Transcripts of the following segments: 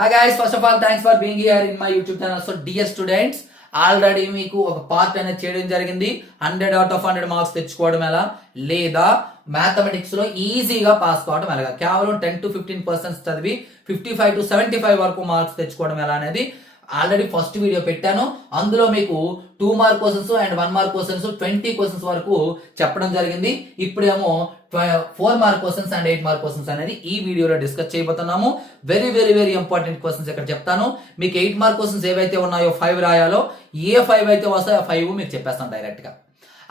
Hi guys, first of all thanks for being here in my YouTube channel. So dear students, already మీకు ఒక part అనేది చేయడం జరిగింది. 100 out of 100 marks తెచ్చుకోవడం ఎలా, లేదా మ్యాథమెటిక్స్ లో ఈజీగా పాస్ కావడం ఎలా, కేవలం 10 to 15% చదివి 55 to 75 వరకు మార్క్స్ తెచ్చుకోవడం ఎలా అనేది ఆల్రెడీ ఫస్ట్ వీడియో పెట్టాను. అందులో మీకు 2 mark questions and 1 mark questions 20 questions వరకు చెప్పడం జరిగింది. ఇప్పుడేమో 4 mark questions and 8 mark questions అనేది ఈ వీడియోలో డిస్కస్ చేయబోతున్నాము. Very very very important questions ఇక్కడ చెప్తాను. మీకు 8 మార్క్ క్వశ్చన్స్ ఏవైతే ఉన్నాయో 5 రాయాలో, ఏ 5 అయితే వస్తాయో ఆ 5 మీకు చెప్పేస్తాను డైరెక్ట్ గా.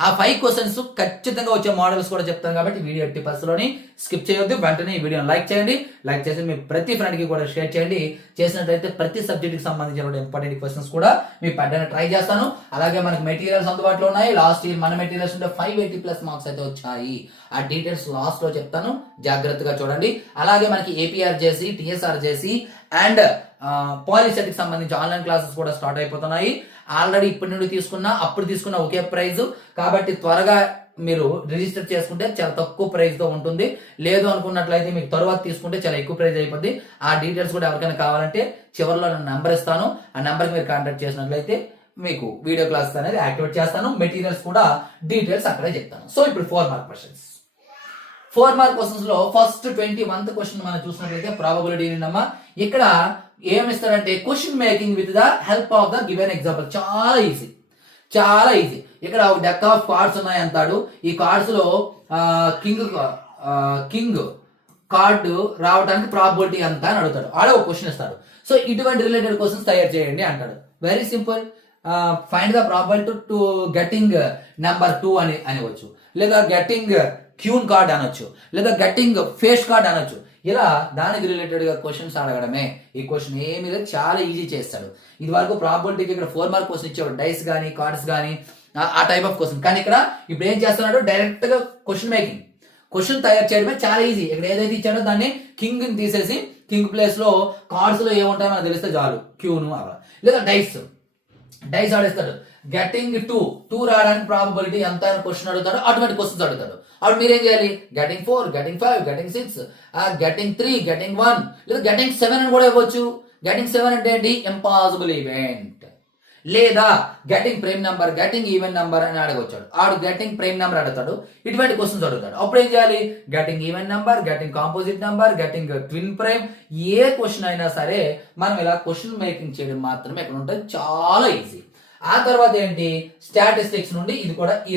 ఆ 5 క్వశ్చన్స్ ఖచ్చితంగా వచ్చే మోడల్స్ కూడా చెప్తాను కాబట్టి వీడియో ఎట్టి పరిస్థితిలోని స్కిప్ చేయొద్దు. వెంటనే ఈ వీడియోని లైక్ చేయండి. లైక్ చేసి మీ ప్రతి ఫ్రెండ్ కి కూడా షేర్ చేయండి. చేసినట్లయితే ప్రతి సబ్జెక్ట్ కి సంబంధించిన ఇంపార్టెంట్ క్వశ్చన్స్ కూడా మీ పెట్టడానికి ట్రై చేస్తాను. అలాగే మనకి మెటీరియల్స్ అందుబాటులో ఉన్నాయి. లాస్ట్ ఇయర్ మన మెటీరియల్స్ ఉంటే 580+ మార్క్స్ అయితే వచ్చాయి. ఆ డీటెయిల్స్ లాస్ట్ లో చెప్తాను, జాగ్రత్తగా చూడండి. అలాగే మనకి ఏపీఆర్ చేసి, టిఎస్ఆర్ చేసి అండ్ పాలిసెట్ కి సంబంధించి ఆన్లైన్ క్లాసెస్ కూడా స్టార్ట్ అయిపోతున్నాయి. ఆల్రెడీ ఇప్పటి నుండి అప్పుడు తీసుకున్న ఒకే ప్రైజ్ కాబట్టి త్వరగా మీరు రిజిస్టర్ చేసుకుంటే చాలా తక్కువ ప్రైస్ తో ఉంటుంది. లేదు అనుకున్నట్లయితే మీకు తర్వాత తీసుకుంటే చాలా ఎక్కువ ప్రైస్ అయిపోద్ది. ఆ డీటెయిల్స్ కూడా ఎవరికైనా కావాలంటే చివరిలో నేను నెంబర్ ఇస్తాను. ఆ నెంబర్కి మీరు కాంటాక్ట్ చేసినట్లయితే మీకు వీడియో క్లాస్ అనేది యాక్టివేట్ చేస్తాను. మెటీరియల్స్ కూడా డీటెయిల్స్ అక్కడే చెప్తాను. సో ఇప్పుడు 4 మార్క్ క్వశ్చన్స్. 4 మార్క్ క్వశ్చన్స్ లో ఫస్ట్ 21th క్వశ్చన్ మనం చూసినట్లయితే ప్రాబబిలిటీ అమ్మా. ఇక్కడ ఏమిస్తారంటే question making with the help of the given example. చాలా ఈజీ. ఇక్కడ ఒక డెక్ ఆఫ్ కార్డ్స్ ఉన్నాయి అంటాడు. ఈ కార్డ్స్ లో కింగ్ కార్డు రావడానికి ప్రాబిలిటీ ఎంత అని అడుగుతాడు. ఆడ ఒక క్వశ్చన్ ఇస్తాడు. సో ఇటువంటి రిలేటెడ్ క్వశ్చన్స్ తయారు చేయండి అంటాడు. Very simple. Find the probability to getting number 2 అని అనవచ్చు, లేదా గెటింగ్ క్యూన్ కార్డ్ అనొచ్చు, లేదా గెటింగ్ ఫేస్ కార్డ్ అనొచ్చు. ఇలా దానికి రిలేటెడ్ గా క్వశ్చన్స్ అడగడమే. ఈ క్వశ్చన్ ఏమి లేదు, చాలా ఈజీ చేస్తాడు. ఇది వరకు ప్రాబిలిటీకి ఇక్కడ 4 మార్క్ క్వశ్చన్ ఇచ్చేవాడు, డైస్ గానీ కార్డ్స్ గానీ ఆ టైప్ ఆఫ్ క్వశ్చన్. కానీ ఇక్కడ ఇప్పుడు ఏం చేస్తున్నాడు, డైరెక్ట్ గా క్వశ్చన్ మేకింగ్, క్వశ్చన్ తయారు చేయడమే చాలా ఈజీ. ఇక్కడ ఏదైతే ఇచ్చాడో దాన్ని కింగ్ తీసేసి కింగ్ ప్లేస్ లో కార్డ్స్ లో ఏముంటాయో మనకు తెలిస్తే చాలు, క్యూను అలా, లేదా డైస్ ఆడేస్తాడు. గెటింగ్ 2 రావడానికి ప్రాబిలిటీ ఎంత అని క్వశ్చన్ అడుగుతాడు. అటువంటి క్వశ్చన్స్ అడుగుతాడు. అప్పుడు మీరేం చేయాలి, getting 4, getting 5, getting 6, getting 3, getting 1, లేదా గెటింగ్ 7 అని కూడా ఇవ్వచ్చు. గెటింగ్ 7 అంటే ఏంటి, ఇంపాసిబుల్ ఈవెంట్. లేదా getting prime number, getting even number అని అడగొచ్చాడు. ఆడు గెటింగ్ ప్రైమ్ నెంబర్ అడుగుతాడు. ఇటువంటి క్వశ్చన్స్ అడుగుతాడు. అప్పుడు ఏం చేయాలి, getting even number, getting composite number, getting twin prime, ఏ క్వశ్చన్ అయినా సరే మనం ఇలా క్వశ్చన్ మేకింగ్ చేయడం మాత్రమే ఇక్కడ ఉంటుంది. చాలా ఈజీ. ఆ తర్వాత ఏంటి, స్టాటిస్టిక్స్ నుండి ఇది కూడా ఈ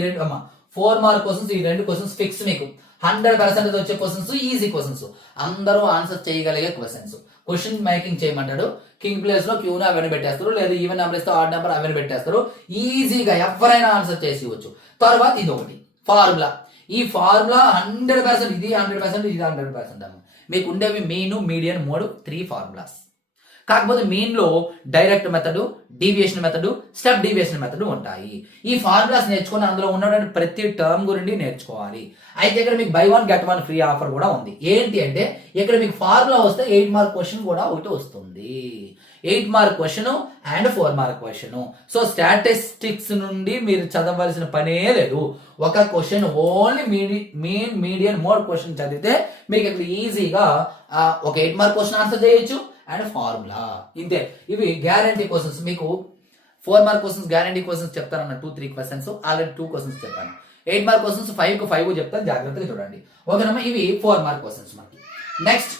4 మార్క్ క్వశ్చన్స్, ఈ 2 క్వశ్చన్స్ ఫిక్స్. మీకు 100% వచ్చే క్వశ్చన్స్, ఈజీ క్వశ్చన్స్, అందరూ ఆన్సర్ చేయగలిగే క్వశ్చన్స్. క్వశ్చన్ మేకింగ్ చేయమంటాడు. కింగ్ ప్లేస్ లో క్యూను అవన్నీ పెట్టేస్తారు, లేదా ఈవెన్ నెంబర్ ఇస్తే ఆడ్ నెంబర్ అవన్నీ పెట్టేస్తారు. ఈజీగా ఎవరైనా ఆన్సర్ చేసి ఇవ్వచ్చు. తర్వాత ఇది ఒకటి ఫార్ములా. ఈ ఫార్ములా 100%, ఇది 100%, ఇది 100% అమ్మ. మీకు ఉండేవి మీన్, మీడియన్, 3 ఫార్ములాస్. కాకపోతే మీన్ లో direct method, deviation method, step deviation method ఉంటాయి. ఈ ఫార్ములాస్ నేర్చుకుని అందులో ఉన్నటువంటి ప్రతి టర్మ్ గురించి నేర్చుకోవాలి. అయితే ఇక్కడ మీకు బై 1 గెట్ 1 ఫ్రీ ఆఫర్ కూడా ఉంది. ఏంటి అంటే ఇక్కడ మీకు ఫార్ములా వస్తే 8 మార్క్ క్వశ్చన్ కూడా ఒకటి వస్తుంది. 8 mark question and 4 mark question. So statistics నుండి మీరు చదవలసిన పనే లేదు. ఒక question only mean, median, mode question చదివితే మీకు ఇక్కడ ఈజీగా ఒక 8 మార్క్ క్వశ్చన్ ఆన్సర్ చేయొచ్చు అండ్ ఫార్ములా. ఇంతే. ఇవి గ్యారంటీ క్వశ్చన్స్. మీకు 4 మార్క్ క్వశ్చన్స్ గ్యారంటీ క్వశ్చన్స్ చెప్తానన్న 2-3 క్వశ్చన్స్, ఆల్రెడీ 2 క్వశ్చన్స్ చెప్పాను. 8 మార్క్ క్వశ్చన్స్ 5కు 5 చెప్తాను, జాగ్రత్తగా చూడండి. ఓకేనమ్మా. ఇవి 4 మార్క్ క్వశ్చన్స్ మనకి. Next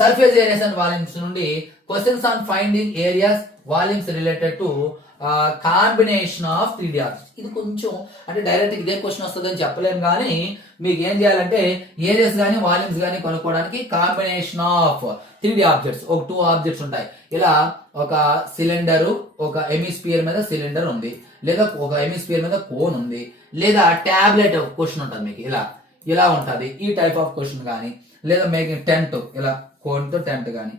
surface areas and volumes నుండి questions on finding areas, volumes related to combination of 3D objects. ఇది కొంచెం అంటే డైరెక్ట్ ఇదే క్వశ్చన్ వస్తుందని చెప్పలేము, కానీ మీకు ఏం చేయాలంటే ఏరియాస్ కానీ వాల్యూమ్స్ కానీ కనుక్కోవడానికి కాంబినేషన్ ఆఫ్ 3D ఆబ్జెక్ట్స్, ఒక 2 ఆబ్జెక్ట్స్ ఉంటాయి. ఇలా ఒక సిలిండర్, ఒక ఎమిస్పియర్ మీద సిలిండర్ ఉంది, లేదా ఒక ఎమిస్పియర్ మీద కోన్ ఉంది, లేదా టాబ్లెట్ క్వశ్చన్ ఉంటుంది మీకు ఇలా ఉంటుంది. ఈ టైప్ ఆఫ్ క్వశ్చన్ కానీ, లేదా మేకింగ్ టెంట్, ఇలా కోన్తో టెంట్ కానీ,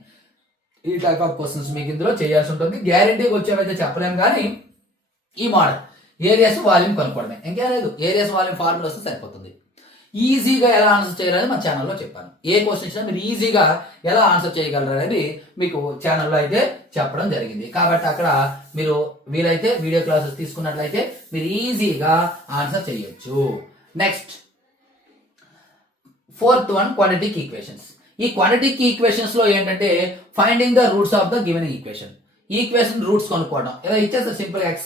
ఈ టైప్ ఆఫ్ క్వశ్చన్స్ మీకు ఇందులో చేయాల్సి ఉంటుంది. గ్యారంటీకి వచ్చేవైతే చెప్పలేము, కానీ ఈ మోడల్ ఏరియాస్ వాల్యూమ్ కనుక్కోవడమే, ఇంకేం లేదు. ఏరియాస్ వాల్యూమ్ ఫార్ములా వస్తే సరిపోతుంది. ఈజీగా ఎలా ఆన్సర్ చేయాలని మన ఛానల్లో చెప్పాను. ఏ క్వశ్చన్ ఇచ్చినా మీరు ఈజీగా ఎలా ఆన్సర్ చేయగలరు అనేది మీకు ఛానల్లో అయితే చెప్పడం జరిగింది. కాబట్టి అక్కడ మీరు వీలైతే వీడియో క్లాసెస్ తీసుకున్నట్లయితే మీరు ఈజీగా ఆన్సర్ చేయొచ్చు. Next 4th one, quadratic equations. ఈ క్వాడ్రాటిక్ ఈక్వేషన్స్ లో ఏంటంటే finding the roots of the given equation. Equation roots కనుక్కోవడం. ఇలా ఇచ్చేస్తారు సింపుల్ గా x² -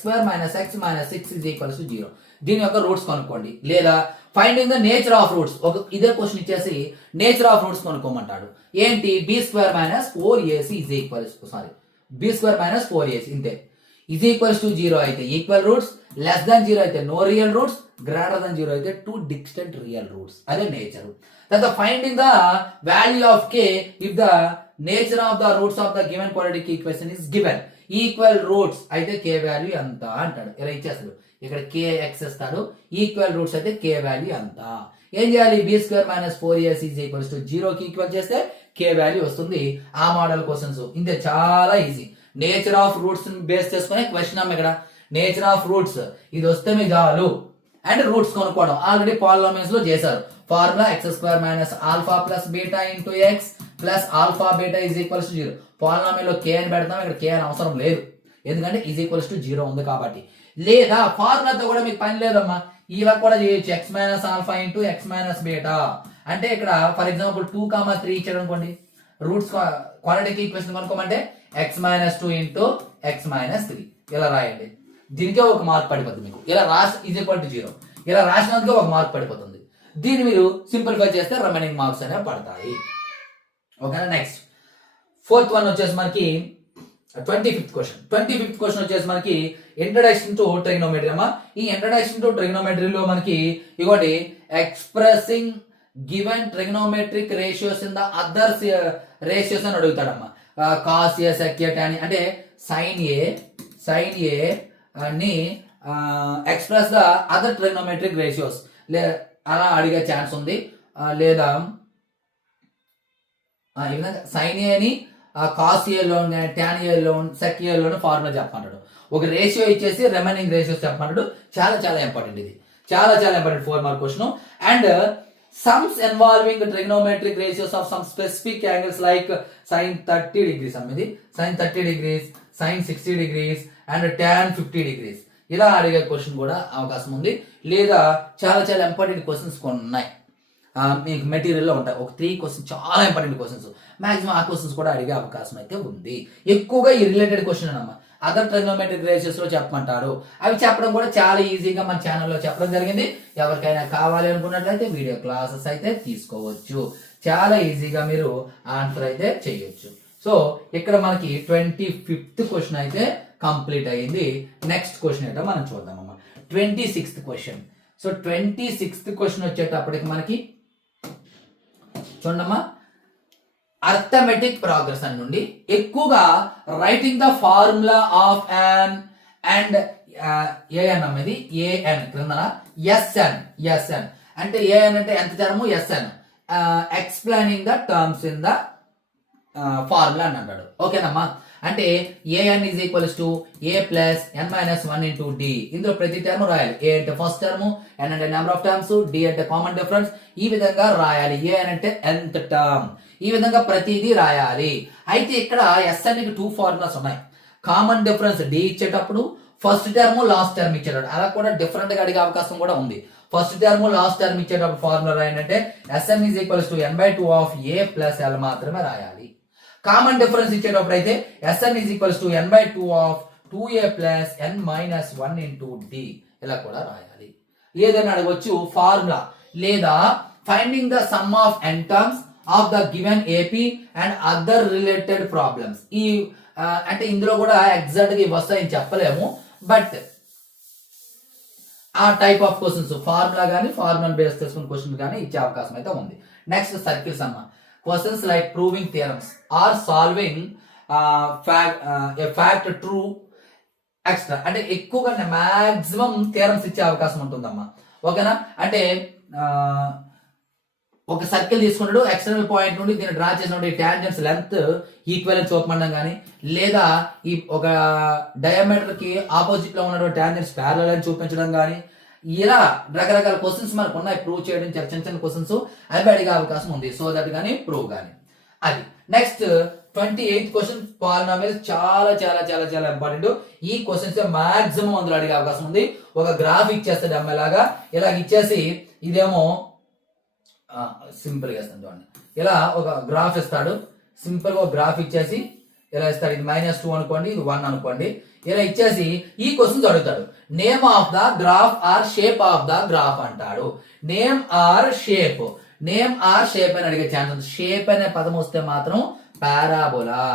x - 6 = 0. దీని యొక్క రూట్స్ కనుక్కోండి. లేదా finding the nature of roots. ఒక ఇదే క్వశ్చన్ ఇచ్చేసి నేచర్ ఆఫ్ రూట్స్ కనుక్కోమంటాడు. ఏంటి b² - 4ac b² - 4ac ఇంతే. =0 అయితే ఈక్వల్ రూట్స్, లెస్ దాన్ 0 అయితే no real roots, greater than 0 అయితే 2 డిస్టెంట్ రియల్ రూట్స్. అదే నేచర్. తర్వాత finding the value of k if the nature of the roots of the given quadratic equation is given. Equal roots అయితే k value ఎంత అంటాడు. ఇలా ఇచ్చేస్తాడు. ఇక్కడ kx ఇస్తాడు. ఈక్వల్ రూట్స్ అయితే k వాల్యూ ఎంత. ఏం చేయాలి? b² - 4ac = 0 కి ఈక్వల్ చేస్తే k వాల్యూ వస్తుంది. ఆ మోడల్ క్వశ్చన్స్ ఇంతే, చాలా easy. Nature of roots base చేసుకునే క్వశ్చన్ అమ్మ. ఇక్కడ నేచర్ ఆఫ్ రూట్స్ ఇది వస్తే మీ చాలు. అండ్ రూట్స్ కొనుక్కోవడం ఆల్రెడీ పాలినామియల్స్ లో చేశారు. Formula x² - α + β × x + α β = 0. పాలినామియల్ లో k అని పెడతాం. ఇక్కడ k అని అవసరం లేదు, ఎందుకంటే = 0 ఉంది కాబట్టి. లేదా ఫార్ములాతో కూడా మీకు పని లేదమ్మా, ఇలా కూడా చేయొచ్చు. x - α × x - β అంటే ఇక్కడ ఫర్ ఎగ్జాంపుల్ 2, 3 ఇచ్చాడు అనుకోండి. రూట్స్ క్వాడ్రాటిక్ ఈక్వేషన్ కనుక్కోమంటే x - 2 × x - 3 ఇలా రాయండి. దీనికే ఒక మార్క్ పడిపోతుంది మీకు. ఇలా రాసి =0 ఇలా రాసినందుకే ఒక మార్క్ పడిపోతుంది. దీన్ని మీరు సింప్లిఫై చేస్తే రిమైనింగ్ మార్క్స్ అనేవి పడతాయి. ఓకేనా? నెక్స్ట్ 4th వన్ వచ్చేసి మనకి 25th క్వశ్చన్ వచ్చేసి మనకి ఇంట్రడక్షన్ టు ట్రిగ్నోమెట్రీ అమ్మా. ఈ ఇంట్రడక్షన్ టు ట్రిగ్నోమెట్రీలో మనకి ఇగోటి expressing given trigonometric ratios in the other ratios అని అడుగుతాడమ్మా. Cos A, sec A, tan అంటే సైన్ ఏ ని express the other trigonometric ratios అలా అడిగే ఛాన్స్ ఉంది. లేదా ఈ విధంగా సైన్ ఏని కాస్ ఏలోని, టాన్ ఏలోని, సెక్ ఏలోని ఫార్ములా చెప్పమంటాడు. ఒక రేషియో ఇచ్చేసి రిమైనింగ్ రేషియోస్ చెప్పమంటాడు. చాలా చాలా ఇంపార్టెంట్ ఇది, చాలా చాలా important 4 mark question. And sums involving trigonometric ratios of some specific angles like sin 30 degrees అమ్మది, sin 30 degrees, sin 60 degrees and tan 50 degrees ఇలా అడిగే క్వశ్చన్ కూడా అవకాశం ఉంది. లేదా చాలా చాలా ఇంపార్టెంట్ క్వశ్చన్స్ కొన్ని ఉన్నాయి మీకు మెటీరియల్లో ఉంటాయి. ఒక 3 క్వశ్చన్స్ చాలా ఇంపార్టెంట్ క్వశ్చన్స్, మాక్సిమం ఆ క్వశ్చన్స్ కూడా అడిగే అవకాశం అయితే ఉంది. ఎక్కువగా ఈ రిలేటెడ్ క్వశ్చన్ అన్నమాట. అదర్ ట్రిగ్నోమెట్రిక్ రేషియోస్ లో చెప్పమంటారు. అవి చెప్పడం కూడా చాలా ఈజీగా మన ఛానల్లో చెప్పడం జరిగింది. ఎవరికైనా కావాలి అనుకున్నట్లయితే వీడియో క్లాసెస్ అయితే తీసుకోవచ్చు. చాలా ఈజీగా మీరు ఆన్సర్ అయితే చేయొచ్చు. సో ఇక్కడ మనకి 25th క్వశ్చన్ అయితే కంప్లీట్ అయ్యింది. నెక్స్ట్ క్వశ్చన్ అయితే మనం చూద్దామమ్మా. 26th question. So 26th question వచ్చేటప్పటికి మనకి చూడమ్మా, అర్థమెటిక్ ప్రోగ్రెషన్ నుండి ఎక్కువగా writing the formula of an and A N అన్నది ఏఎన్ క్రింద ఎస్ఎన్ అంటే ఏఎన్ అంటే ఎంత term S N explaining the terms in the formula అని అంటాడు. ఓకేనమ్మా. అంటే A N is equals to A plus N minus 1 into D. ఇందులో ప్రతి టర్మ్ రాయాలి. ఏ అంటే ఫస్ట్ టర్మ్, ఎన్ అంటే నెంబర్ ఆఫ్ టర్మ్స్, డి అంటే కామన్ డిఫరెన్స్. ఈ విధంగా రాయాలి. ఏఎన్ అంటే nth టర్మ్. ఈ విధంగా ప్రతిదీ రాయాలి. అయితే ఇక్కడ ఎస్ఎన్ కి 2 ఫార్ములాస్ ఉన్నాయి. కామన్ డిఫరెన్స్ డి ఇచ్చేటప్పుడు, ఫస్ట్ టర్మ్ లాస్ట్ టర్మ్ ఇచ్చేటప్పుడు అలా కూడా డిఫరెంట్ గా అడిగే అవకాశం కూడా ఉంది. ఫస్ట్ టర్మ్ లాస్ట్ టర్మ్ ఇచ్చేటప్పుడు ఫార్ములా ఏంటంటే S N is equals to n/2 of A plus L మాత్రమే రాయాలి. కామన్ డిఫరెన్స్ ఇచ్చేటప్పుడు అయితే S N is equals to n/2 of 2a plus n minus 1 into D ఇలా కూడా రాయాలి. ఏదైనా అడగవచ్చు ఫార్ములా. లేదా finding the sum of n terms of the given AP and other related problems. ఈ అంటే ఇందులో కూడా ఎగ్జాక్ట్ గా వస్తాయని చెప్పలేము, బట్ ఆ టైప్ ఆఫ్ క్వశ్చన్స్ ఫార్ములా కానీ ఫార్ములా బేస్ చేసుకున్న క్వశ్చన్ కానీ ఇచ్చే అవకాశం అయితే ఉంది. నెక్స్ట్ సర్కిల్స్ అమ్మా. Questions like proving theorems or solving a fact true extra అంటే ఎక్కువగా మాక్సిమం థియరమ్స్ ఇచ్చే అవకాశం ఉంటుందమ్మా. ఓకేనా. అంటే ఒక సర్కిల్ తీసుకుంటాడు, ఎక్స్టర్నల్ పాయింట్ నుండి దీన్ని డ్రా చేసినప్పుడు టాంజెంట్స్ లెంత్ ఈక్వల్ చూపమండం కానీ, లేదా ఈ ఒక డయామీటర్ కి ఆపోజిట్ లో ఉన్నటువంటి టాంజెంట్స్ ప్యారలల్ అని చూపించడం కానీ, ఇలా రకరకాల క్వశ్చన్స్ మనకు ఉన్నాయి. ప్రూవ్ చేయడం చిన్న చిన్న క్వశ్చన్స్ అవి అడిగే అవకాశం ఉంది. సో దట్ కానీ ప్రూవ్ కానీ అది. Next 28th question polynomials. చాలా చాలా చాలా చాలా ఇంపార్టెంట్. ఈ క్వశ్చన్స్ మాక్సిమం అందులో అడిగే అవకాశం ఉంది. ఒక గ్రాఫ్ ఇచ్చేస్తాడు అమ్మాయిలాగా, ఇలా ఇచ్చేసి ఇదేమో సింపుల్గా ఇస్తాను చూడండి. ఇలా ఒక గ్రాఫ్ ఇస్తాడు, సింపుల్గా ఒక గ్రాఫ్ ఇచ్చేసి ఇలా ఇస్తాడు. ఇది -2 అనుకోండి, ఇది 1 అనుకోండి. ఇలా ఇచ్చేసి ఈ క్వశ్చన్స్ అడుగుతాడు. Name of the graph or shape of the graph అంటాడు. Name or shape, name or shape అని అడిగే ఛాన్స్ ఉంది. షేప్ అనే పదం వస్తే మాత్రం పారాబోలా,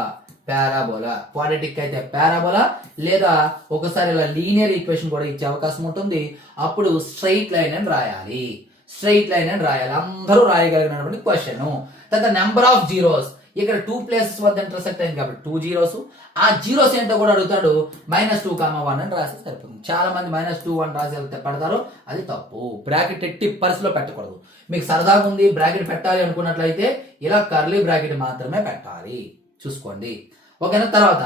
పారాబోలా. క్వాడ్రాటిక్ అయితే పారాబోలా, లేదా ఒకసారి ఇలా లీనియర్ ఈక్వేషన్ కూడా ఇచ్చే అవకాశం ఉంటుంది. అప్పుడు స్ట్రైట్ లైన్ అని రాయాలి, స్ట్రైట్ లైన్ అని రాయాలి. అందరూ రాయగలిగినటువంటి క్వశ్చన్. తర్వాత నెంబర్ ఆఫ్ జీరోస్, ఇక్కడ 2 ప్లేసెస్ వద్ద ఇంటర్సెక్ట్ అయింది కాబట్టి 2 జీరోస్. ఆ జీరోస్ ఏంటో కూడా అడుగుతాడు. -2, 1 అని రాస్తే సరిపోతుంది. చాలా మంది -2, 1 రాసి వెళ్తే పడతారు, అది తప్పు. బ్రాకెట్ ఎట్టి పరిస్థితిలో పెట్టకూడదు. మీకు సరదాగా ఉంది బ్రాకెట్ పెట్టాలి అనుకున్నట్లయితే ఇలా కర్లీ బ్రాకెట్ మాత్రమే పెట్టాలి, చూసుకోండి. ఓకేనా. తర్వాత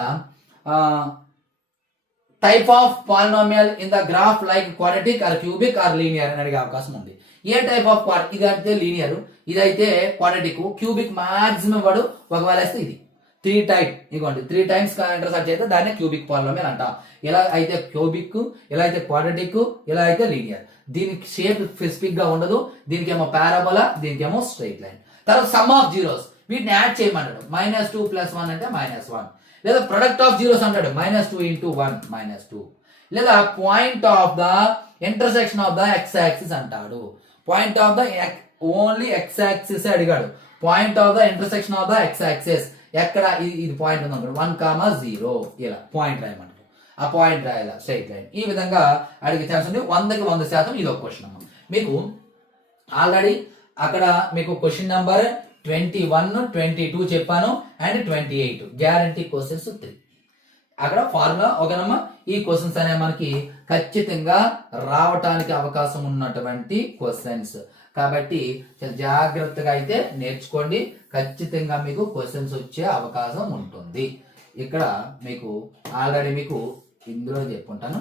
type of polynomial in the graph like quadratic or cubic or linear అని అడిగే అవకాశం ఉంది. ఏ టైప్ ఆఫ్ ఇది అయితే లీనియర్, ఇదైతే క్వాడ్రాటిక్. క్యూబిక్ మాక్సిమం వాడు ఒకవేళ వేస్తే ఇది 3 టైప్, ఇదిగోండి 3 టైమ్స్ ఇంటర్సెక్ట్ అయితే దాన్ని క్యూబిక్ పాలినామియల్ అంట. ఇలా అయితే క్యూబిక్, ఇలా అయితే క్వాడ్రాటిక్, ఇలా అయితే లీనియర్. దీనికి షేప్ స్పెసిఫిక్ గా ఉండదు. దీనికేమో పారాబోలా, దీనికేమో స్ట్రైట్ లైన్. తర్వాత సమ్ ఆఫ్ జీరోస్, వీటిని యాడ్ చేయమంటాడు. -2 + 1 అంటే -1, లేదా ప్రొడక్ట్ ఆఫ్ జీరోస్ అంటాడు. -2 × 1 -2, లేదా point of the intersection of the X axis అంటాడు. Point of the only X axis అడిగాడు. Point of the intersection of the X axis ఎక్కడ, ఇది పాయింట్ ఉంది అనుకోండి, 1, 0 ఇలా పాయింట్ రాయమంటాడు. ఆ పాయింట్ రాయాల స్ట్రైట్ లైన్. ఈ విధంగా అడిగే ఛాన్స్ ఉంది. 100కి 100% ఇది ఒక క్వశ్చన్ అమ్మ. మీకు ఆల్రెడీ అక్కడ మీకు క్వశ్చన్ నెంబర్ 21, 22 చెప్పాను, అండ్ 28 గ్యారంటీ క్వశ్చన్స్ 3 అక్కడ ఫార్ములా. ఓకేనమ్మా. ఈ క్వశ్చన్స్ అనేవి మనకి ఖచ్చితంగా రావటానికి అవకాశం ఉన్నటువంటి క్వశ్చన్స్ కాబట్టి చాలా జాగ్రత్తగా అయితే నేర్చుకోండి. ఖచ్చితంగా మీకు క్వశ్చన్స్ వచ్చే అవకాశం ఉంటుంది. ఇక్కడ మీకు ఆల్రెడీ మీకు ఇందులో చెప్పుకుంటాను.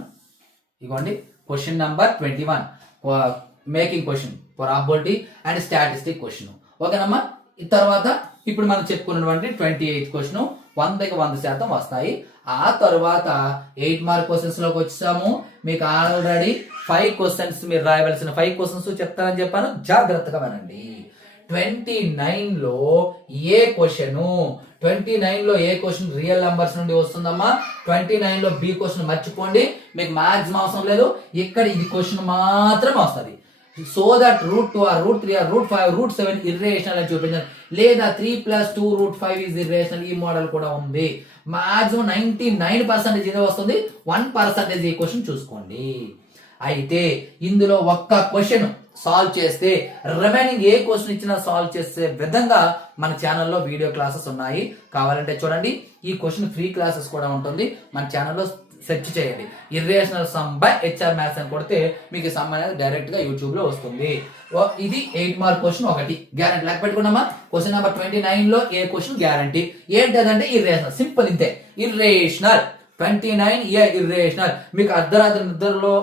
ఇదిగోండి question number 21 making question, probability and statistic question. ఓకేనమ్మా. ఈ తర్వాత ఇప్పుడు మనం చెప్పుకున్నటువంటి 28 క్వశ్చన్ 100కి 100% వస్తాయి. ఆ తర్వాత 8 మార్క్ క్వశ్చన్స్ లోకి వచ్చాము. మీకు ఆల్రెడీ 5 క్వశ్చన్స్ మీరు రాయవలసిన 5 క్వశ్చన్స్ చెప్తానని చెప్పాను, జాగ్రత్తగా వినండి. 29లో ఏ క్వశ్చన్, 29లో ఏ క్వశ్చన్ రియల్ నంబర్స్ నుండి వస్తుందమ్మా. 29లో బి క్వశ్చన్ మర్చిపోండి, మీకు మాక్సిమం అవసరం లేదు. ఇక్కడ ఇది క్వశ్చన్ మాత్రమే వస్తుంది. So that √2 or √3 or √5 √7 irrational అని చూపించారు, లేదా 3 + 2 √5 ఈజ్ ఇర్రేషనల్. ఈ మోడల్ కూడా ఉంది. మాక్సిమం 99% ఇదే వస్తుంది. 1% ఈ క్వశ్చన్ చూసుకోండి. అయితే ఇందులో ఒక్క క్వశ్చన్ సాల్వ్ చేస్తే రిమైనింగ్ ఏ క్వశ్చన్ ఇచ్చినా సాల్వ్ చేసే విధంగా మన ఛానల్లో వీడియో క్లాసెస్ ఉన్నాయి. కావాలంటే చూడండి. ఈ క్వశ్చన్ ఫ్రీ క్లాసెస్ కూడా ఉంటుంది. మన ఛానల్లో సెర్చ్ చేయండి, irrational some by HR maths అని కొడితే మీకు సమ్ అనేది డైరెక్ట్ గా యూట్యూబ్ లో వస్తుంది. ఇది 8 మార్క్ క్వశ్చన్ ఒకటి గ్యారంటీ లెక్క పెట్టుకున్నామా. క్వశ్చన్ నెంబర్ 29లో ఏ క్వశ్చన్ గ్యారంటీ ఏంటంటే ఇర్రేషనల్. సింపుల్ ఇంతే, ఇర్రేషనల్. 29 a irrational. మీకు అర్ధరాత్రి నిద్రలో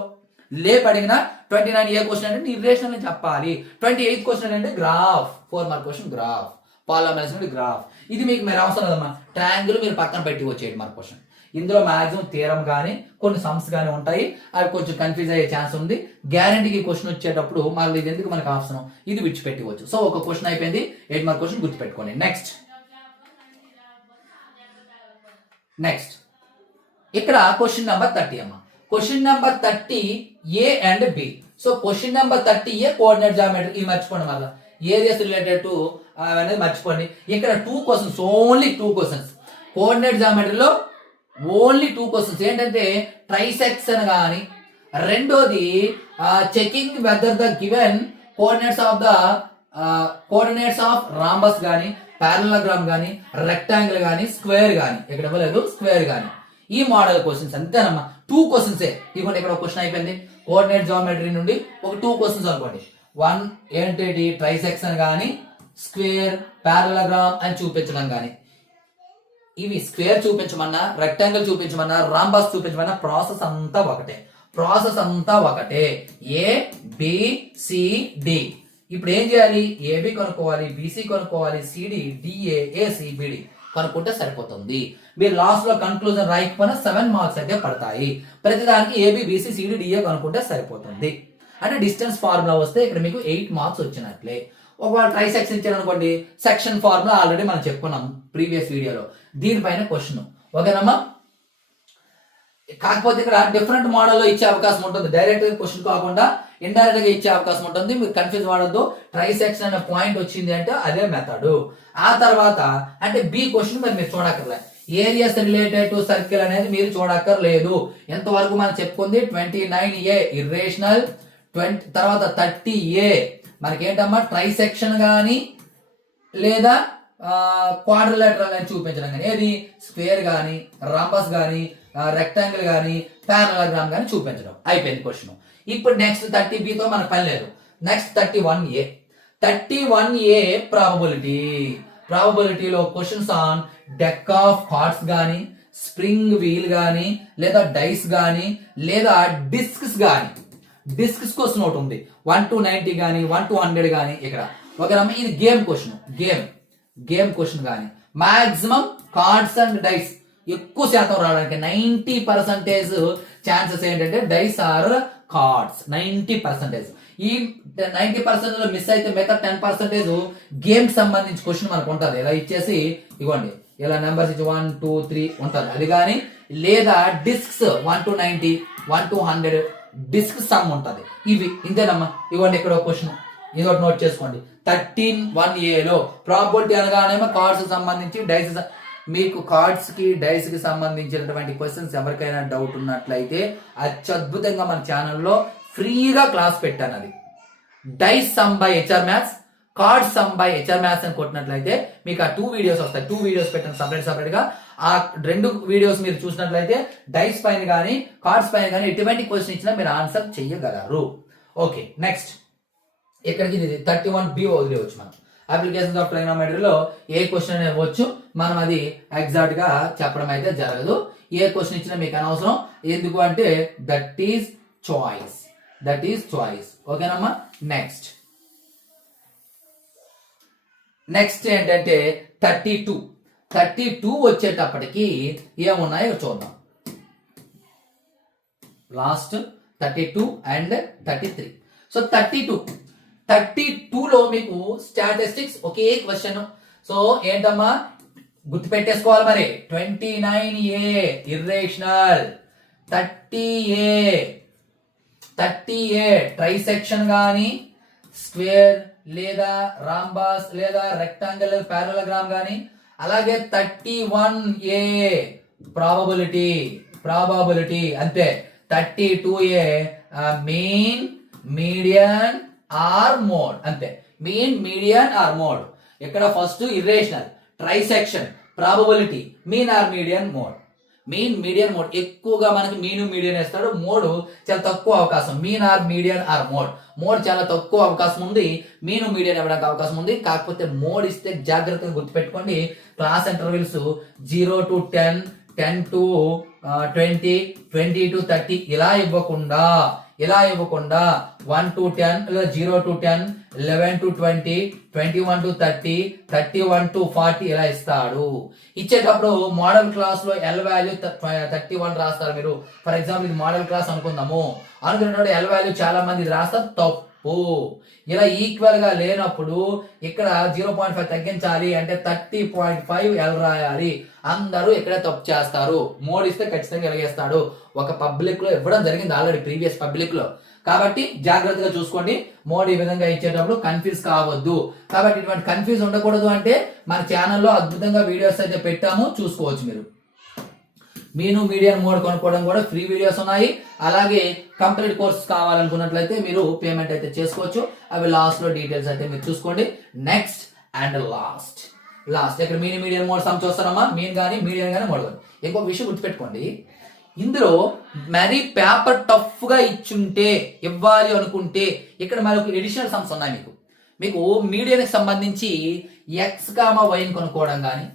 లేపు అడిగిన 29 ఏ క్వశ్చన్ అంటే ఇర్రేషనల్ అని చెప్పాలి. 28 క్వశ్చన్ అంటే graph, 4 mark question graph, polynomials నుండి గ్రాఫ్. ఇది మీకు మీరు అవసరం కదమ్మా. ట్రయాంగిల్ మీరు పక్కన పెట్టి వచ్చే 8 మార్క్ క్వశ్చన్. ఇందులో మాక్సిమం థియరం కానీ కొన్ని సమ్స్ కానీ ఉంటాయి, అవి కొంచెం కన్ఫ్యూజ్ అయ్యే ఛాన్స్ ఉంది. గ్యారంటీకి క్వశ్చన్ వచ్చేటప్పుడు మళ్ళీ ఇది ఎందుకు మనకు ఆప్షన్, ఇది విడిచిపెట్టవచ్చు. సో ఒక క్వశ్చన్ అయిపోయింది, 8 మార్క్ క్వశ్చన్ గుర్తుపెట్టుకోండి. నెక్స్ట్ ఇక్కడ క్వశ్చన్ నెంబర్ 30 అమ్మ. Question number 30 A and B. So question number 30 A coordinate geometry, ఇది మర్చిపోండి. మళ్ళీ ఏరియాస్ రిలేటెడ్ టు అనేది మర్చిపోండి. ఇక్కడ 2 క్వశ్చన్స్, ఓన్లీ 2 క్వశ్చన్స్. కోఆర్డినేట్ జామెట్రీలో ఓన్లీ 2 క్వశ్చన్స్. ఏంటంటే ట్రైసెక్షన్ కానీ, రెండోది checking whether the given coordinates of rhombus కానీ, పారలలోగ్రామ్ కానీ, రెక్టాంగిల్ కానీ, స్క్వేర్ కానీ, ఇక్కడ ఇవ్వలేదు స్క్వేర్ కానీ. ఈ మోడల్ క్వశ్చన్స్ అంతేనమ్మా. 2 క్వశ్చన్సే. ఇదిగోండి ఇక్కడ ఒక క్వశ్చన్ అయిపోయింది. కోఆర్డినేట్ జామెట్రీ నుండి ఒక 2 క్వశ్చన్స్ అనుకోండి. 1 ఏంటి ట్రైసెక్షన్ కానీ, స్క్వేర్, పారలలోగ్రామ్ అని చూపించడం కానీ. ఇవి స్క్వేర్ చూపించమన్నా, రెక్టాంగిల్ చూపించమన్నా, రాంబస్ చూపించమన్నా ప్రాసెస్ అంతా ఒకటే. A B C D. ఇప్పుడు ఏం చేయాలి? ఏబి కనుక్కోవాలి, బీసీ కనుక్కోవాలి, సిడి డిఏ ఏసి బిడి కనుక్కుంటే సరిపోతుంది. మీరు లాస్ట్ లో కన్క్లూజన్ రాయకపోయినా 7 మార్క్స్ అయితే పడతాయి. ప్రతిదానికి ఏబి బీసీ సిడి డిఏ కనుక్కుంటే సరిపోతుంది. అంటే డిస్టెన్స్ ఫార్ములా వస్తే ఇక్కడ మీకు 8 మార్క్స్ వచ్చినట్లే. ఒకవేళ ట్రై సెక్షన్ ఇచ్చారు అనుకోండి, సెక్షన్ ఫార్ములా ఆల్రెడీ మనం చెప్పుకున్నాం ప్రీవియస్ వీడియోలో, దీనిపైన క్వశ్చన్. ఓకేనమ్మా. కాకపోతే ఇక్కడ డిఫరెంట్ మోడల్లో ఇచ్చే అవకాశం ఉంటుంది, డైరెక్ట్ క్వశ్చన్ కాకుండా ఇండైరెక్ట్ గా ఇచ్చే అవకాశం ఉంటుంది. మీరు కన్ఫ్యూజ్ వాడద్దు. ట్రై సెక్షన్ అనే పాయింట్ వచ్చింది అంటే అదే మెథడ్. ఆ తర్వాత అంటే బి క్వశ్చన్ మీరు చూడక్కర్లే, ఏరియాస్ రిలేటెడ్ టు సర్కిల్ అనేది మీరు చూడక్కర్లేదు. ఎంతవరకు మనం చెప్పుకుంది 29A ఇర్రేషనల్, తర్వాత 30A మనకేంటమ్మా ట్రై సెక్షన్ కానీ లేదా క్వాడ్రిలేటరల్ అని చూపించడం కానీ, ఏది స్క్వేర్ కానీ రంబస్ కానీ రెక్టాంగిల్ కానీ పారలలోగ్రామ్ కానీ చూపించడం. అయిపోయింది క్వశ్చన్. ఇప్పుడు నెక్స్ట్ 30Bతో మనకు పని లేదు. Next 31A. 31A ప్రాబబిలిటీలో questions on deck of cards కానీ, స్ప్రింగ్ వీల్ కానీ, లేదా డైస్ కానీ, లేదా డిస్క్స్ కానీ. డిస్క్స్ క్వశ్చన్ ఒకటి ఉంది, 1 to 90 కానీ 1 to 100 కానీ. ఇక్కడ ఓకేనమ్మా, ఇది గేమ్ క్వశ్చన్. గేమ్ క్వశ్చన్ కానీ మాక్సిమం కార్డ్స్ అండ్ డైస్ ఎక్కువ శాతం రావడానికి 90% ఛాన్సెస్ ఏంటంటే డైస్ ఆర్ కార్డ్స్. 90%. ఈ 90% లో మిస్ అయితే మిగతా 10% గేమ్ కి సంబంధించి క్వశ్చన్ మనకు ఉంటుంది. ఇలా ఇచ్చేసి ఇవ్వండి, ఇలా నెంబర్స్ ఇచ్చి 1 2 3 ఉంటుంది అది కానీ, లేదా discs 1 to 90 1 to 100 disc sum ఉంటుంది. ఇవి ఇంతేనమ్మా. ఇవ్వండి ఇక్కడ ఒక క్వశ్చన్, ఇది ఒకటి నోట్ చేసుకోండి. 13(1)A ప్రాబబిలిటీ అనగానేమో కార్డ్స్ సంబంధించి డైస్. మీకు కార్డ్స్ కి డైస్ కి సంబంధించినటువంటి క్వశ్చన్స్ ఎవరికైనా డౌట్ ఉన్నట్లయితే అత్యద్భుతంగా మన ఛానల్లో ఫ్రీగా క్లాస్ పెట్టాను. అది dice sum by HR maths, cards sum by HR maths అని కొట్టినట్లయితే మీకు ఆ 2 వీడియోస్ వస్తాయి. 2 వీడియోస్ పెట్టాను సపరేట్ గా. ఆ 2 వీడియోస్ మీరు చూసినట్లయితే డైస్ పైన కానీ కార్డ్స్ పైన కానీ ఎటువంటి క్వశ్చన్ ఇచ్చినా మీరు ఆన్సర్ చెయ్యగలరు. ఓకే, నెక్స్ట్ ఇక్కడికి 31B వదిలేవచ్చు. మనం అప్లికేషన్స్ ఆఫ్ ట్రైగోనోమెట్రీలో ఏ క్వశ్చన్ ఇవ్వచ్చు, మనం అది ఎగ్జాక్ట్ గా చెప్పడం అయితే జరగదు. ఏ క్వశ్చన్ ఇచ్చినా మీకు అనవసరం. ఎందుకు అంటే దట్ ఈస్ చాయిస్. ఓకేనమ్మా. నెక్స్ట్ ఏంటంటే 32 వచ్చేటప్పటికి ఏమున్నాయో చూద్దాం. Last 32 and 33. సో 32లో మీకు స్టాటిస్టిక్స్ ఒకే క్వశ్చన్. సో ఏంటమ్మా గుర్తుపెట్టేసుకోవాలి మరి. 29A irrational, 30A try section కానీ, స్క్వేర్ లేదా రాంబాస్ లేదా రెక్టాంగిల్ పారలలోగ్రామ్ కానీ, అలాగే 31A ప్రాబబిలిటీ అంతే. 32A mean, median or mode అంతే. Mean, median or mode. ఇక్కడ first irrational, trisection, probability, mean or median, mode. Mean, median, mode. ఎక్కువగా మనకి మీను మీడియన్ వేస్తాడు. మోడ్ చాలా తక్కువ అవకాశం. Mean or median or mode. Mode చాలా తక్కువ అవకాశం ఉంది, మీను మీడియన్ ఇవ్వడానికి అవకాశం ఉంది. కాకపోతే మోడ్ ఇస్తే జాగ్రత్తగా గుర్తుపెట్టుకోండి. Class intervals 0 to 10, 10 to 20, 20 to 30 ఇలా ఇవ్వకుండా 1 to 10, 0 to 10, 11 to 20, 21 to 30, 31 to 40 ఇలా ఇస్తాడు. ఇచ్చేటప్పుడు మోడల్ క్లాస్ లో L వాల్యూ 31 రాస్తారు మీరు. ఫర్ ఎగ్జాంపుల్ ఇది మోడల్ క్లాస్ అనుకుందాము. అనుకున్నప్పుడు L వాల్యూ చాలా మంది ఇది రాస్తారు, తప్పు. ఇలా ఈక్వల్ గా లేనప్పుడు ఇక్కడ 0.5 తగ్గించాలి అంటే 30.5 L రాయాలి. అందరూ ఇక్కడే తప్పు చేస్తారు. మోడ్ ఇస్తే ఖచ్చితంగా ఎలాగేస్తాడు. ఒక పబ్లిక్ లో ఇవ్వడం జరిగింది ఆల్రెడీ ప్రీవియస్ పబ్లిక్ లో. కాబట్టి జాగ్రత్తగా చూసుకోండి. మోడ్ ఈ విధంగా ఇచ్చేటప్పుడు కన్ఫ్యూజ్ కావద్దు. కాబట్టి ఇటువంటి కన్ఫ్యూజ్ ఉండకూడదు అంటే మన ఛానల్లో అద్భుతంగా వీడియోస్ అయితే పెట్టాము, చూసుకోవచ్చు మీరు. మీను మీడియన్ మోడ్ కొనుక్కోవడం కూడా ఫ్రీ వీడియోస్ ఉన్నాయి. అలాగే కంప్లీట్ కోర్స్ కావాలనుకున్నట్లయితే మీరు పేమెంట్ అయితే చేసుకోవచ్చు. అవి లాస్ట్ లో డీటెయిల్స్ అయితే మీరు చూసుకోండి. నెక్స్ట్ అండ్ లాస్ట్ ఇక్కడ మీను మీడియన్ మోడ్ సమ్ చూస్తారమ్మా. మీన్ కానీ మీడియన్ కానీ మోడ్ కానీ. ఇంకొక విషయం గుర్తుపెట్టుకోండి, ఇందులో మరీ పేపర్ టఫ్ గా ఇచ్చుంటే ఇవ్వాలి అనుకుంటే ఇక్కడ మరొక ఎడిషనల్ సమ్స్ ఉన్నాయి. మీకు మీడియన్ కి సంబంధించి ఎక్స్ కామా వైని కొనుక్కోవడం కానీ,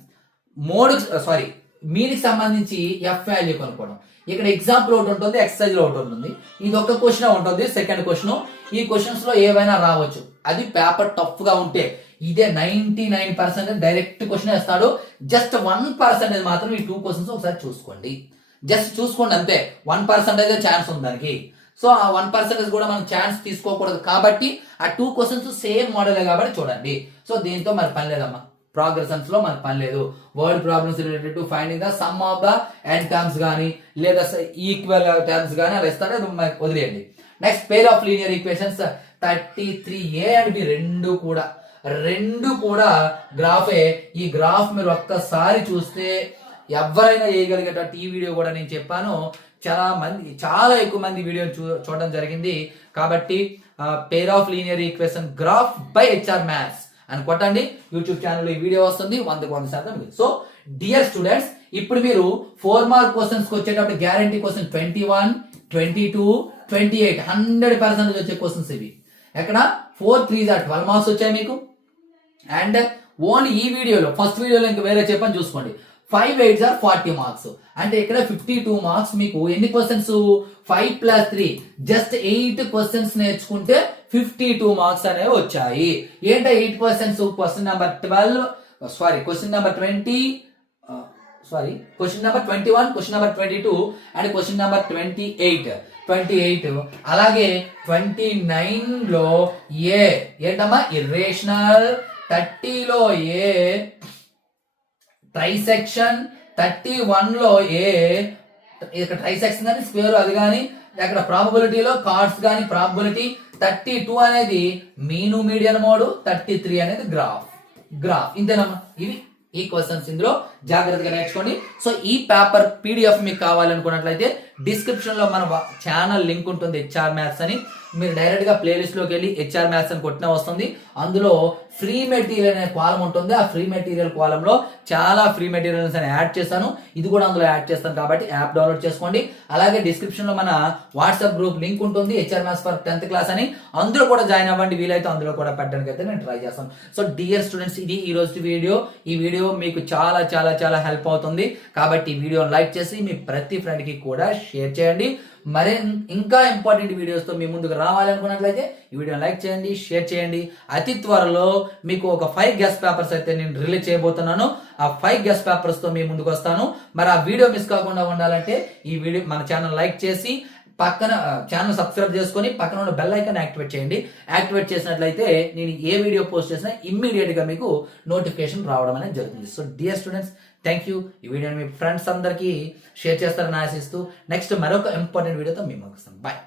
మీనికి సంబంధించి ఎఫ్ వాల్యూ కొనుక్కోవడం. ఇక్కడ ఎగ్జాంపుల్ ఒకటి ఉంటుంది, ఎక్సర్సైజ్ లో ఒకటి ఉంటుంది. ఇది ఒక క్వశ్చన్ ఉంటుంది, సెకండ్ క్వశ్చన్. ఈ క్వశ్చన్స్ లో ఏవైనా రావచ్చు. అది పేపర్ టఫ్ గా ఉంటే. ఇదే 99% డైరెక్ట్ క్వశ్చన్ వేస్తాడు. జస్ట్ 1% మాత్రం ఈ 2 క్వశ్చన్స్ ఒకసారి చూసుకోండి. జస్ట్ చూసుకోండి అంతే. 1% ఛాన్స్ ఉంది దానికి. సో ఆ 1% కూడా మనం ఛాన్స్ తీసుకోకూడదు కాబట్టి ఆ 2 క్వశ్చన్స్ సేమ్ మోడలే కాబట్టి చూడండి. సో దీంతో మరి పని లేదమ్మా, ప్రోగ్రెషన్స్ లో మనకు పని లేదు. Word problems related to finding the sum of the N terms కానీ లేదా ఈక్వల్ టర్మ్స్ కానీ అలా ఇస్తారో వదిలేయండి. Next pair of linear equations 33A and B రెండు కూడా గ్రాఫే. ఈ గ్రాఫ్ మీరు ఒక్కసారి చూస్తే ఎవరైనా వేయగలిగేటట్టు ఈ వీడియో కూడా నేను చెప్పాను, చాలా ఎక్కువ మంది వీడియో చూడడం జరిగింది. కాబట్టి పేర్ of linear equation graph by HR maths అని కొట్టండి, యూట్యూబ్ ఛానల్లో ఈ వీడియో వస్తుంది 100%. సో డియర్ స్టూడెంట్స్, ఇప్పుడు మీరు 4 మార్క్ క్వశ్చన్స్ వచ్చేటప్పుడు గ్యారంటీ క్వశ్చన్ 21, 22, 28 100% వచ్చే క్వశ్చన్స్ ఇవి. ఎక్కడ 4 3 12 మార్క్స్ వచ్చాయి మీకు. అండ్ ఓన్లీ ఈ వీడియోలో ఫస్ట్ వీడియోలో ఇంకా వేరే చెప్పని చూసుకోండి. 5 8 40 మార్క్స్ అంటే ఇక్కడ 52 మార్క్స్. మీకు ఎన్ని క్వశ్చన్స్? 5 + 3 జస్ట్ 8 క్వశ్చన్స్ నేర్చుకుంటే 52 మార్క్స్ అనేవి వచ్చాయి. ఏంటో 8 questions? Question number 12 question number 20 question number 21, question number 22 and question number 28. అలాగే 29 లో ఏ ఏంటమ్మా? ఇర్రేషనల్. 30 లో ఏ ట్రైసెక్షన్. 31 లో ఏ ఇక్కడ ట్రైసెక్షన్ కానీ స్క్వేర్ అది కానీ, అక్కడ ప్రాబబిలిటీలో కార్డ్స్ కానీ ప్రాబబిలిటీ. 32 అనేది మీను మీడియన్ మోడ్, 33 అనేది గ్రాఫ్. ఇంతేనమ్మా, ఇవి ఈ క్వశ్చన్స్ ఇందులో జాగ్రత్తగా నేర్చుకోండి. సో ఈ పేపర్ పీడిఎఫ్ మీకు కావాలనుకున్నట్లయితే డిస్క్రిప్షన్ లో మన ఛానల్ లింక్ ఉంటుంది, హెచ్ఆర్ మ్యాథ్స్ అని. మీరు డైరెక్ట్ గా ప్లేలిస్ట్ లోకి వెళ్ళి హెచ్ఆర్ మ్యాథ్స్ అని కొట్టినా వస్తుంది. అందులో ఫ్రీ మెటీరియల్ అనే కాలం ఉంటుంది. ఆ ఫ్రీ మెటీరియల్ కాలంలో చాలా ఫ్రీ మెటీరియల్స్ అని యాడ్ చేశాను, ఇది కూడా అందులో యాడ్ చేస్తాను. కాబట్టి యాప్ డౌన్లోడ్ చేసుకోండి. అలాగే డిస్క్రిప్షన్ లో మన వాట్సాప్ గ్రూప్ లింక్ ఉంటుంది, HR maths for 10th class అని. అందులో కూడా జాయిన్ అవ్వండి, వీలైతే అందులో కూడా పెట్టడానికి అయితే నేను ట్రై చేస్తాను. సో డియర్ స్టూడెంట్స్, ఇది ఈ రోజు వీడియో. ఈ వీడియో మీకు చాలా చాలా చాలా హెల్ప్ అవుతుంది. కాబట్టి ఈ వీడియోని లైక్ చేసి మీ ప్రతి ఫ్రెండ్ కి కూడా షేర్ చేయండి. మరి ఇంకా ఇంపార్టెంట్ వీడియోస్ తో మీ ముందుకు రావాలనుకున్నట్లయితే ఈ వీడియోని లైక్ చేయండి, షేర్ చేయండి. అతి త్వరలో మీకు ఒక 5 గెస్ట్ పేపర్స్ అయితే నేను రిలీజ్ చేయబోతున్నాను. ఆ 5 గెస్ట్ పేపర్స్ తో మీ ముందుకు వస్తాను. మరి ఆ వీడియో మిస్ కాకుండా ఉండాలంటే ఈ వీడియో మన ఛానల్ లైక్ చేసి పక్కన ఛానల్ సబ్స్క్రైబ్ చేసుకొని పక్కన ఉన్న బెల్ ఐకాన్ యాక్టివేట్ చేయండి. యాక్టివేట్ చేసినట్లయితే నేను ఏ వీడియో పోస్ట్ చేసినా ఇమ్మీడియట్ గా మీకు నోటిఫికేషన్ రావడం అనేది జరుగుతుంది. So dear students, thank you. ఈ వీడియోని మీ ఫ్రెండ్స్ అందరికీ షేర్ చేస్తారని ఆశిస్తూ నెక్స్ట్ మరొక ఇంపార్టెంట్ వీడియోతో మేము వస్తాం. బాయ్.